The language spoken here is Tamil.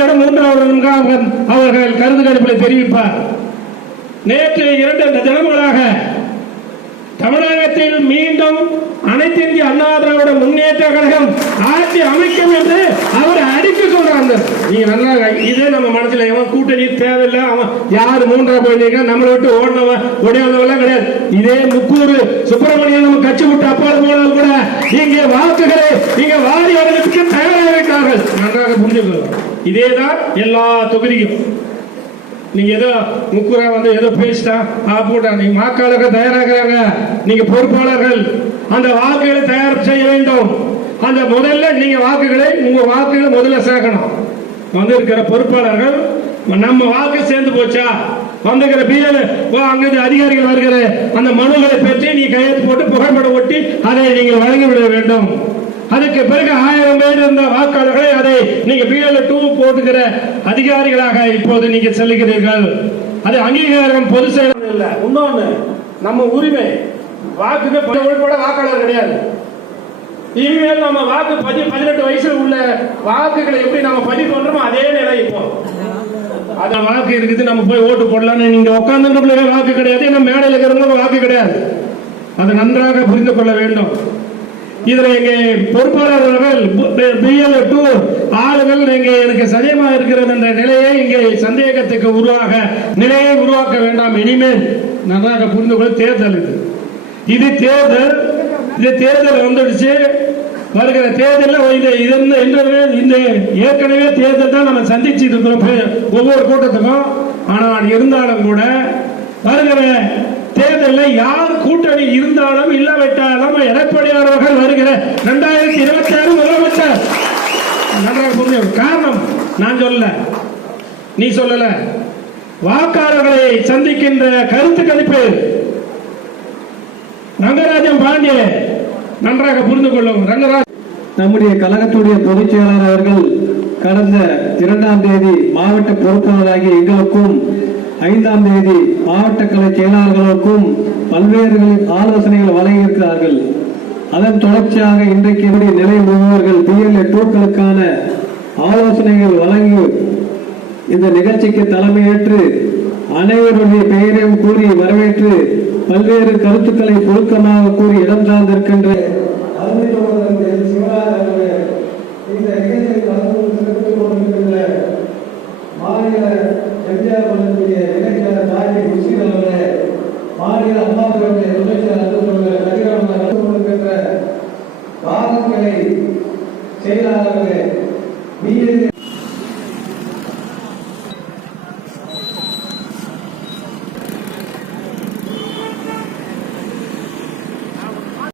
ராமநாதன் அவர்கள் கருத்து கணிப்பை தெரிவிப்பார். நேற்று இரண்டு தினங்களாக தமிழகத்தில் மீண்டும் அனைத்து இந்திய அண்ணா திராவிட முன்னேற்ற கழகம் ஆட்சி நீங்க நல்லா இதே நம்ம மனசுல எவன் கூட்டணி தேவையில்லை அவன் யார் மூன்றா போயிருந்தீங்க நம்மளை விட்டு ஓடினவன் ஒடியாதவெல்லாம் கிடையாது. இதே முக்கூர் சுப்பிரமணியன் நம்ம கட்சி விட்டு அப்பால் போனாலும் கூட இங்கே வாக்குகளை இங்க வாரி வரதுக்கு தயாராக இருக்கிறார்கள். நன்றாக புரிஞ்சுக்கணும் இதேதான் எல்லா தொகுதியும். நீங்க ஏதோ முக்குரா வந்து ஏதோ பேசிட்டா போட்டா நீங்க வாக்காளர்கள் தயாராகிறாங்க நீங்க பொறுப்பாளர்கள். அந்த வாக்குகளை தயார் செய்ய வேண்டும். அந்த முதல்ல நீங்க வாக்குகளை உங்க வாக்குகளை முதல்ல சேர்க்கணும். வந்து இருக்கிற பொறுப்பாளர்கள் நம்ம வாக்கு சேர்ந்து போச்சா? வந்திருக்கிற பிஎல் அங்கிருந்து அதிகாரிகள் வருகிற அந்த மனுகளை பெற்று நீ கையெழுத்து போட்டு புகைப்படம் ஒட்டி அதை நீங்கள் வழங்கிவிட வேண்டும். அதுக்கு பிறகு ஆயிரம் பேர் இருந்த வாக்காளர்களை அதை நீங்க பிஎல் டூ போட்டுக்கிற அதிகாரிகளாக இப்போது நீங்க செல்லுகிறீர்கள். அது அங்கீகாரம் பொது செயல் இல்லை. இன்னொன்னு நம்ம உரிமை. வாக்குக்கு உள்பட வாக்காளர் கிடையாது. இனிமேல் நம்ம வாக்கு பதி பதினெட்டு வயசுல உள்ள வாக்குகளை எப்படி நம்ம பதிவு பண்றோமோ அதே நிலை இப்போ அத வாக்கு இருக்குது நம்ம போய் ஓட்டு போடலாம்னு நீங்க உட்கார்ந்து வாக்கு கிடையாது. நம்ம மேடையில் இருக்கிறவங்க வாக்கு கிடையாது. அதை நன்றாக புரிந்து கொள்ள வேண்டும். இதுல எங்க பொறுப்பாளர்கள் பிஎல் டூ ஆளுகள் இங்கே எனக்கு சதயமா இருக்கிறது என்ற நிலையை இங்கே சந்தேகத்துக்கு உருவாக நிலையை உருவாக்க வேண்டாம். இனிமேல் நன்றாக புரிந்து கொள்ள தேர்தல் இது. இது தேர்தல் இந்த தேர்தல் வந்துடுச்சு. வருகிற தேர்தலில் இந்த இந்த இந்த- ஏற்கனவே தேர்தல் தான் நம்ம சந்திச்சுட்டு இருக்கிறோம். ஒவ்வொரு கூட்டத்துக்கும். ஆனால் இருந்தாலும் கூட வருகிற தேர்தலில் யார் கூட்டணி இருந்தாலும் இல்லாவிட்டாலும் எடப்பாடியார் அவர்கள் வருகிற ரெண்டாயிரத்தி இருபத்தி ஆறு முதலமைச்சர். நன்றாக புரிஞ்சு. காரணம் நான் சொல்லல. நீ சொல்லல. வாக்காளர்களை சந்திக்கின்ற கருத்து கணிப்பு ரங்கராஜன் பாண்டிய நன்றாக புரிந்து கொள்ளும். ரங்கராஜ் நம்முடைய கழகத்துடைய பொதுச் செயலாளர் அவர்கள் கடந்த இரண்டாம் தேதி மாவட்ட பொறுப்பாளராகிய எங்களுக்கும் ஐந்தாம் தேதி மாவட்ட கலை செயலாளர்களுக்கும் பல்வேறு ஆலோசனைகள் வழங்கியிருக்கிறார்கள். அதன் தொடர்ச்சியாக இன்றைக்கு எப்படி நிலை முகவர்கள் பிஎல்ஏ டூக்களுக்கான ஆலோசனைகள் வழங்கி இந்த நிகழ்ச்சிக்கு தலைமையேற்று அனைவருடைய பெயரையும் கூறி வரவேற்று பல்வேறு கருத்துக்களை பொருத்தமாக கூறி இடம் சார்ந்திருக்கின்ற அருமை சகோதரர் இந்த மாநில மாநில செயலாளர்களே